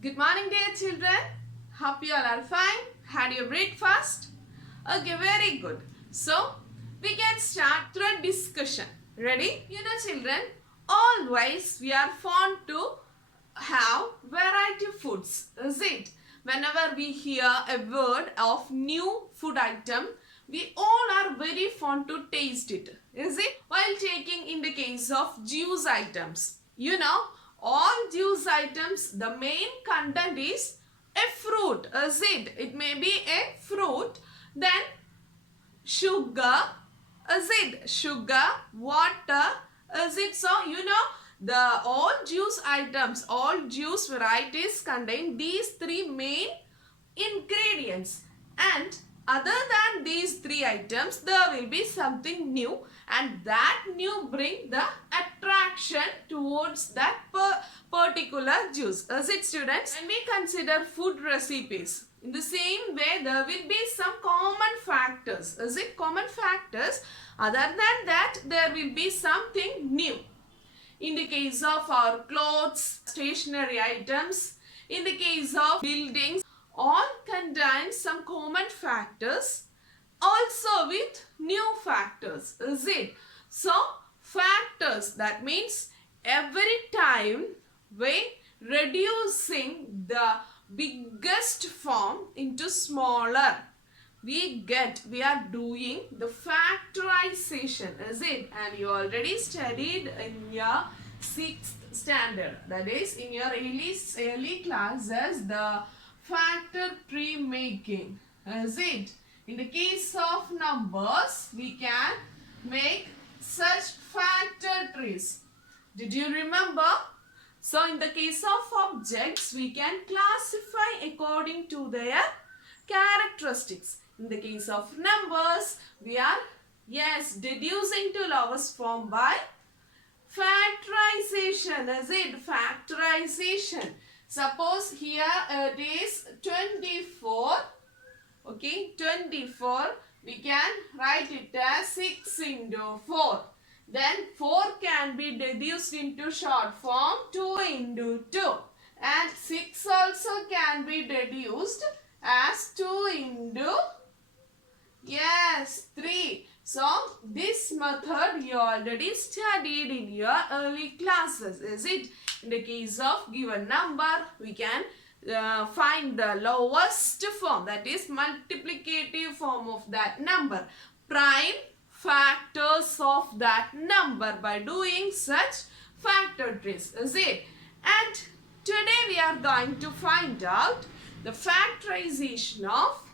Good morning, dear children. Hope you all are fine. Had your breakfast? Okay, very good. So, we can start through a discussion. Ready? You know, children, always we are fond to have variety of foods, is it? Whenever we hear a word of new food item, we all are very fond to taste it, is it? While taking in the case of juice items, you know, all juice items, the main content is a fruit, is it? It may be a fruit, then sugar, is it? Sugar, water, is it? So, you know, the all juice items, all juice varieties contain these three main ingredients, and other than these three items there will be something new, and that new bring the attraction towards that particular juice. Is it, students? When we consider food recipes, in the same way there will be some common factors. Is it? Common factors. Other than that there will be something new. In the case of our clothes, stationery items, in the case of buildings, all contain some common factors, also with new factors, is it? So, factors, that means every time we reducing the biggest form into smaller, we are doing the factorization, is it? And you already studied in your 6th standard, that is in your early classes, the factor tree making, is it? In the case of numbers, we can make such factor trees. Did you remember? So in the case of objects, we can classify according to their characteristics. In the case of numbers, we are, deducing to lowest form by factorization, is it? Factorization. Suppose here it is 24. Okay, 24. We can write it as 6 into 4. Then 4 can be deduced into short form 2 into 2. And 6 also can be deduced as 2 into 3. So, this method you already studied in your early classes, is it? In the case of given number, we can find the lowest form, that is multiplicative form of that number, prime factors of that number by doing such factor trees, is it? And today we are going to find out the factorization of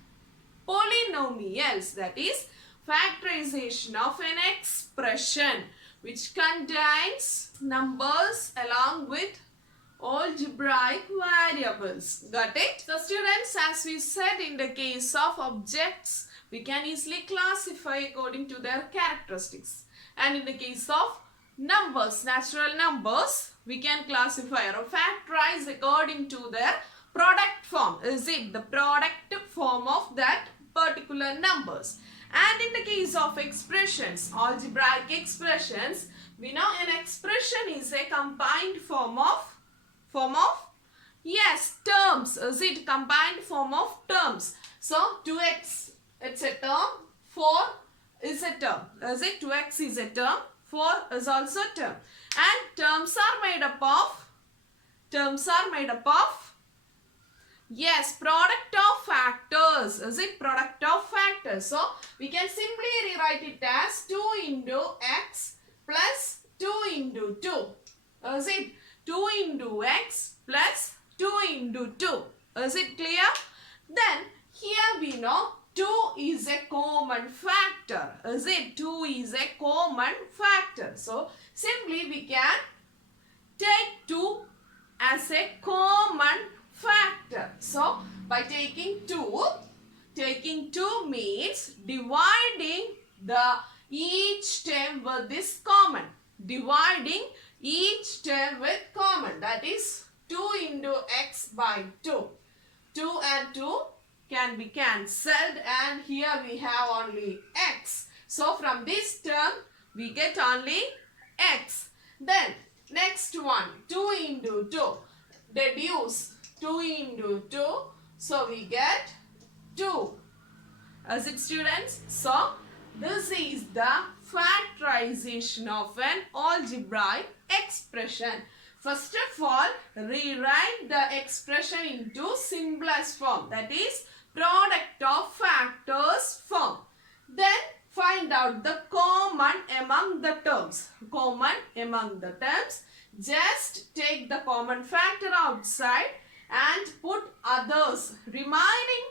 polynomials, that is factorization of an expression which contains numbers along with algebraic variables. Got it? So students, as we said, in the case of objects, we can easily classify according to their characteristics. And in the case of numbers, natural numbers, we can classify or factorize according to their product form. Is it? The product form of that particular numbers. And in the case of expressions, algebraic expressions, we know an expression is a combined form of terms. Is it? Combined form of terms. So 2x, it's a term, 4 is a term. Is it? 2x is a term, 4 is also a term. And terms are made up of product of factors. Is it? Product of factors. So, we can simply rewrite it as 2 into x plus 2 into 2. Is it? 2 into x plus 2 into 2. Is it clear? Then, here we know 2 is a common factor. Is it? 2 is a common factor. So, simply we can take 2 as a common factor. So, by taking 2 means dividing the each term with this common. Dividing each term with common. That is 2 into x by 2. 2 and 2 can be cancelled, and here we have only x. So, from this term we get only x. Then, next one, 2 into 2. Deduce 2 into 2. So we get 2. Is it, students? So this is the factorization of an algebraic expression. First of all, rewrite the expression into simplest form, that is product of factors form. Then find out the common among the terms. Common among the terms. Just take the common factor outside and put others, remaining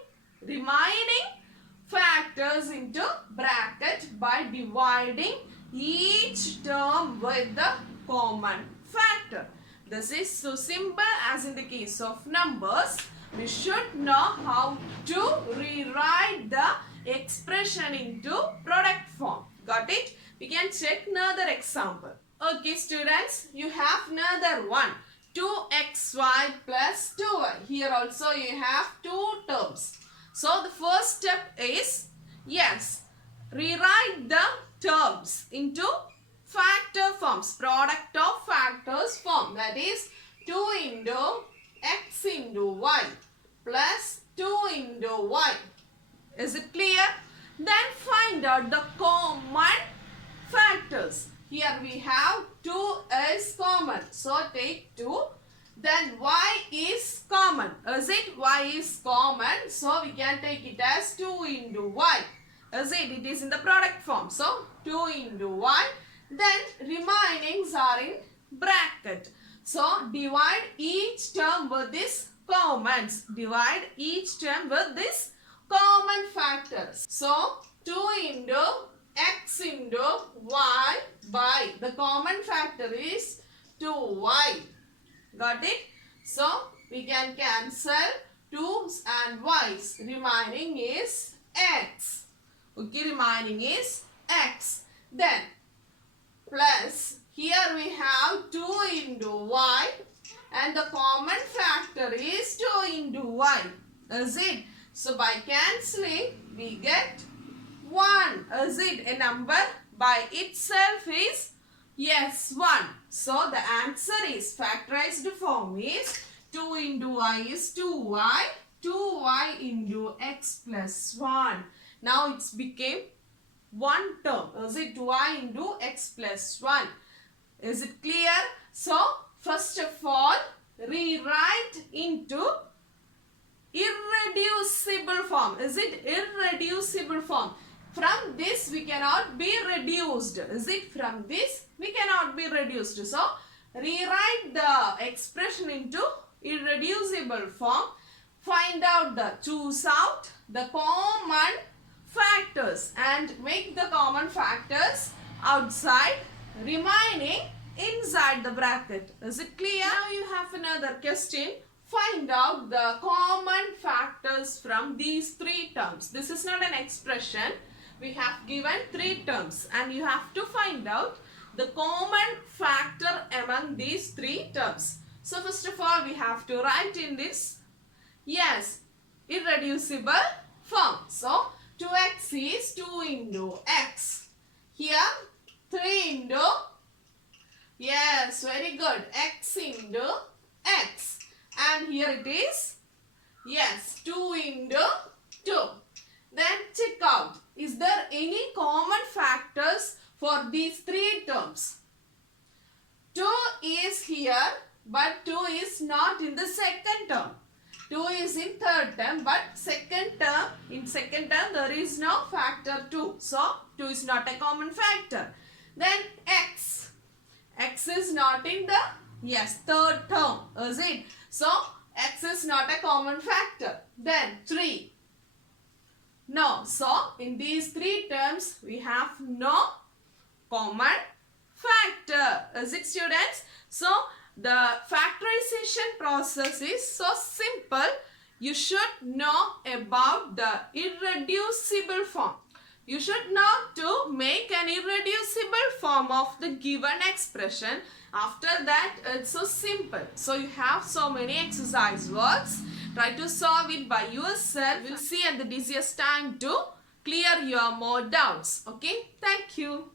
factors into bracket by dividing each term with the common factor. This is so simple. As in the case of numbers, we should know how to rewrite the expression into product form. Got it? We can check another example. Okay, students, you have another one. 2xy plus 2y. Here also you have two terms. So the first step is, yes, rewrite the terms into factor forms, product of factors form, that is 2 into x into y plus 2 into y. Is it clear? Then find out the common factors. Here we have 2 is common, so take 2. Then y is common. Is it? Y is common, so we can take it as 2 into y. Is it? It is in the product form, so 2 into y. Then remainings are in bracket. So divide each term with this commons. Divide each term with this common factors. So 2 into x into y by the common factor is 2y. Got it? So we can cancel 2's and y's. Remaining is x. Okay, remaining is x. Then plus here we have 2 into y and the common factor is 2 into y. Is it? So by cancelling we get 1. Is it? A number by itself is, yes, 1. So the answer is, factorized form is 2 into y is 2y. 2y into x plus 1. Now it's became one term. Is it? Y into x plus 1. Is it clear? So first of all, rewrite into irreducible form. Is it? Irreducible form. From this we cannot be reduced. Is it? From this we cannot be reduced. So rewrite the expression into irreducible form. Find out choose out the common factors and make the common factors outside, remaining inside the bracket. Is it clear? Now you have another question. Find out the common factors from these three terms. This is not an expression. We have given three terms and you have to find out the common factor among these three terms. So first of all, we have to write in this, yes, irreducible form. So 2x is 2 into x. Here 3 into, yes, very good, x into x. And here it is, yes, 2 into 2. Then check out, is there any common factors for these three terms? 2 is here, but 2 is not in the second term. 2 is in third term, but in second term there is no factor 2. So 2 is not a common factor. Then x. X is not in the, yes, third term. Is it? So x is not a common factor. Then 3. No. So in these three terms we have no common factor. Is it, students? So the factorization process is so simple. You should know about the irreducible form. You should know to make an irreducible form of the given expression. After that, it's so simple. So you have so many exercise works. Try to solve it by yourself. We'll see at the easiest time to clear your more doubts. Okay, thank you.